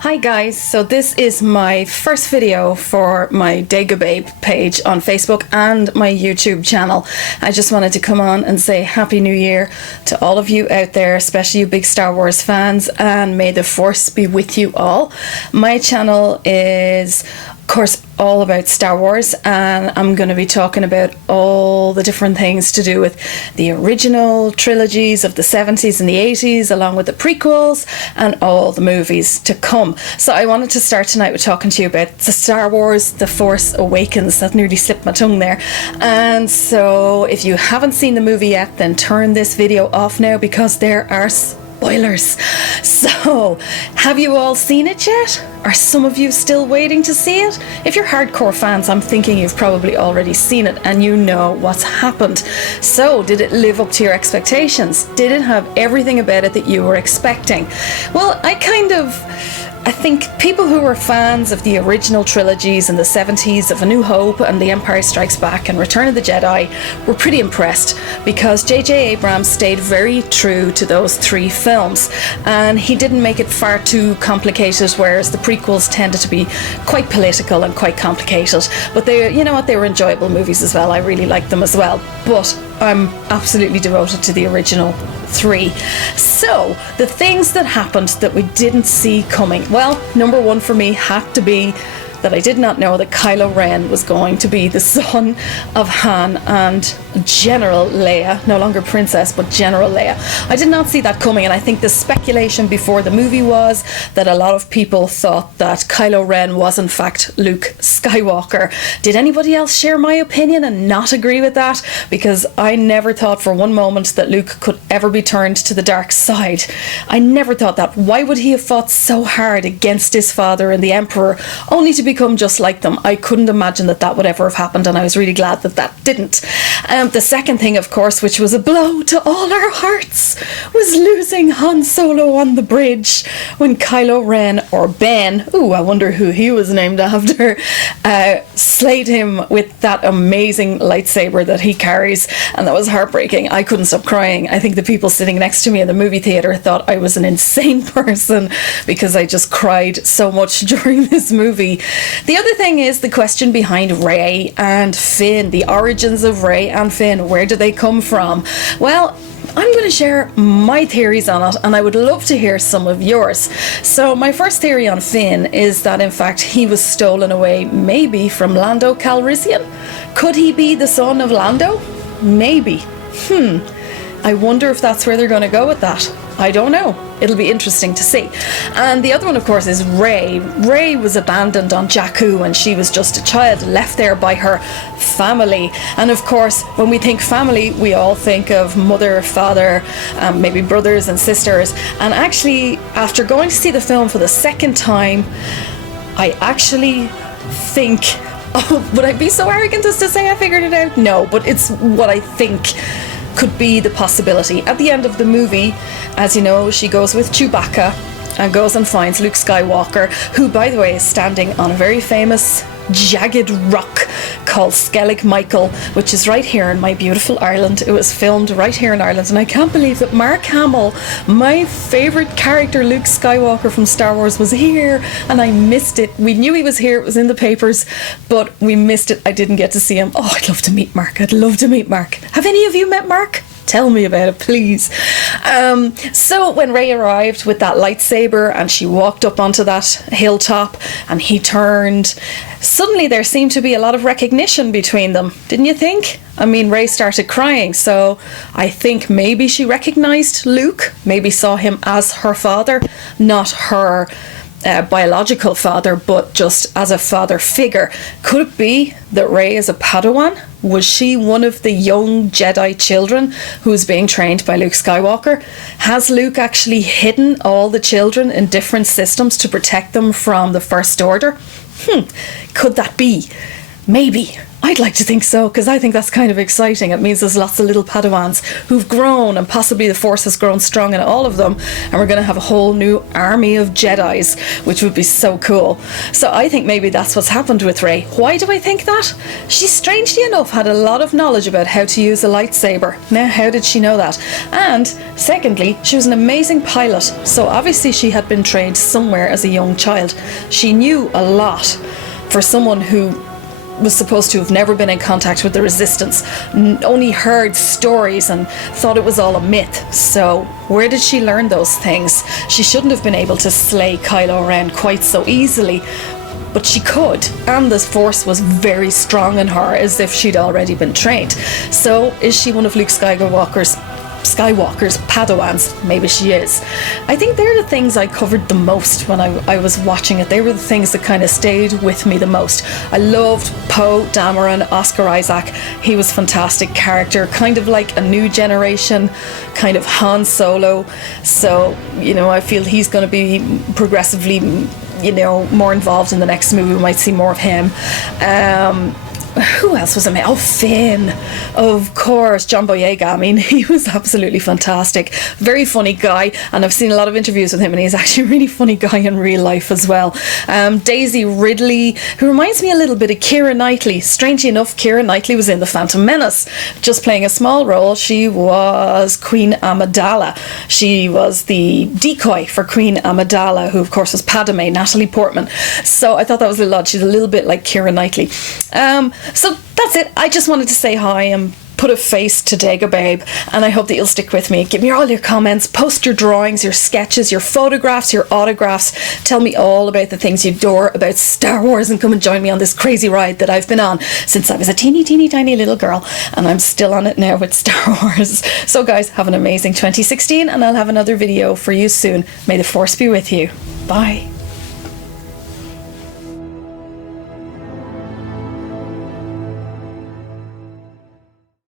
Hi guys, so this is my first video for my Degobabe page on Facebook and my YouTube channel. I just wanted to come on and say Happy New Year to all of you out there, especially you big Star Wars fans, and may the Force be with you all. My channel is, of course, all about Star Wars, and I'm going to be talking about all the different things to do with the original trilogies of the 70s and the 80s, along with the prequels and all the movies to come. So I wanted to start tonight with talking to you about the Star Wars The Force Awakens. That nearly slipped my tongue there. And so if you haven't seen the movie yet, then turn this video off now because there are spoilers. So, have you all seen it yet? Are some of you still waiting to see it? If you're hardcore fans, I'm thinking you've probably already seen it and you know what's happened. So, did it live up to your expectations? Did it have everything about it that you were expecting? Well, I think people who were fans of the original trilogies in the 70s of A New Hope and The Empire Strikes Back and Return of the Jedi were pretty impressed because J.J. Abrams stayed very true to those three films, and he didn't make it far too complicated, whereas the prequels tended to be quite political and quite complicated. But they, you know what, they were enjoyable movies as well. I really liked them as well. But I'm absolutely devoted to the original three. So, the things that happened that we didn't see coming. Well, number one for me had to be that I did not know that Kylo Ren was going to be the son of Han and General Leia, no longer Princess, but General Leia. I did not see that coming, and I think the speculation before the movie was that a lot of people thought that Kylo Ren was in fact Luke Skywalker. Did anybody else share my opinion and not agree with that? Because I never thought for one moment that Luke could ever be turned to the dark side. I never thought that. Why would he have fought so hard against his father and the Emperor, only to become just like them? I couldn't imagine that that would ever have happened, and I was really glad that that didn't. The second thing, of course, which was a blow to all our hearts, was losing Han Solo on the bridge when Kylo Ren, or Ben, ooh, I wonder who he was named after, slayed him with that amazing lightsaber that he carries, and that was heartbreaking. I couldn't stop crying. I think the people sitting next to me in the movie theatre thought I was an insane person because I just cried so much during this movie. The other thing is the question behind Rey and Finn, the origins of Rey and Finn. Where do they come from? Well, I'm going to share my theories on it, and I would love to hear some of yours. So my first theory on Finn is that in fact he was stolen away maybe from Lando Calrissian. Could he be the son of Lando? Maybe. I wonder if that's where they're going to go with that. I don't know. It'll be interesting to see. And the other one, of course, is Rey. Rey was abandoned on Jakku when she was just a child, left there by her family. And of course, when we think family, we all think of mother, father, maybe brothers and sisters. And actually, after going to see the film for the second time, I actually think... Oh, would I be so arrogant as to say I figured it out? No, but it's what I think could be the possibility. At the end of the movie, as you know, she goes with Chewbacca and goes and finds Luke Skywalker, who, by the way, is standing on a very famous jagged rock called Skellig Michael, which is right here in my beautiful Ireland. It was filmed right here in Ireland, and I can't believe that Mark Hamill, my favourite character, Luke Skywalker from Star Wars, was here, and I missed it. We knew he was here, it was in the papers, but we missed it. I didn't get to see him. Oh, I'd love to meet Mark. I'd love to meet Mark. Have any of you met Mark? Tell me about it, please. So when Rey arrived with that lightsaber and she walked up onto that hilltop and he turned, suddenly there seemed to be a lot of recognition between them, didn't you think? I mean, Rey started crying, so I think maybe she recognised Luke, maybe saw him as her father, not her biological father, but just as a father figure. Could it be that Rey is a Padawan? Was she one of the young Jedi children who was being trained by Luke Skywalker? Has Luke actually hidden all the children in different systems to protect them from the First Order? Could that be? Maybe. I'd like to think so, because I think that's kind of exciting. It means there's lots of little Padawans who've grown, and possibly the Force has grown strong in all of them, and we're going to have a whole new army of Jedis, which would be so cool. So I think maybe that's what's happened with Rey. Why do I think that? She, strangely enough, had a lot of knowledge about how to use a lightsaber. Now, how did she know that? And secondly, she was an amazing pilot, so obviously she had been trained somewhere as a young child. She knew a lot for someone who was supposed to have never been in contact with the Resistance, only heard stories and thought it was all a myth. So where did she learn those things? She shouldn't have been able to slay Kylo Ren quite so easily, but she could, and the Force was very strong in her, as if she'd already been trained. So is she one of Luke Skywalker's Padawans? Maybe she is. I think they're the things I covered the most when I was watching it. They were the things that kind of stayed with me the most. I loved Poe Dameron, Oscar Isaac. He was a fantastic character, kind of like a new generation, kind of Han Solo. So, you know, I feel he's going to be progressively, you know, more involved in the next movie. We might see more of him. Who else was in it? Oh, Finn. Of course, John Boyega. I mean, he was absolutely fantastic. Very funny guy, and I've seen a lot of interviews with him, and he's actually a really funny guy in real life as well. Daisy Ridley, who reminds me a little bit of Keira Knightley. Strangely enough, Keira Knightley was in The Phantom Menace, just playing a small role. She was Queen Amidala. She was the decoy for Queen Amidala, who of course was Padme, Natalie Portman. So I thought that was a lot. She's a little bit like Keira Knightley. So that's it. I just wanted to say hi and put a face to Degobabe, and I hope that you'll stick with me. Give me all your comments, post your drawings, your sketches, your photographs, your autographs. Tell me all about the things you adore about Star Wars, and come and join me on this crazy ride that I've been on since I was a teeny tiny little girl, and I'm still on it now with Star Wars. So guys, have an amazing 2016, and I'll have another video for you soon. May the Force be with you. Bye.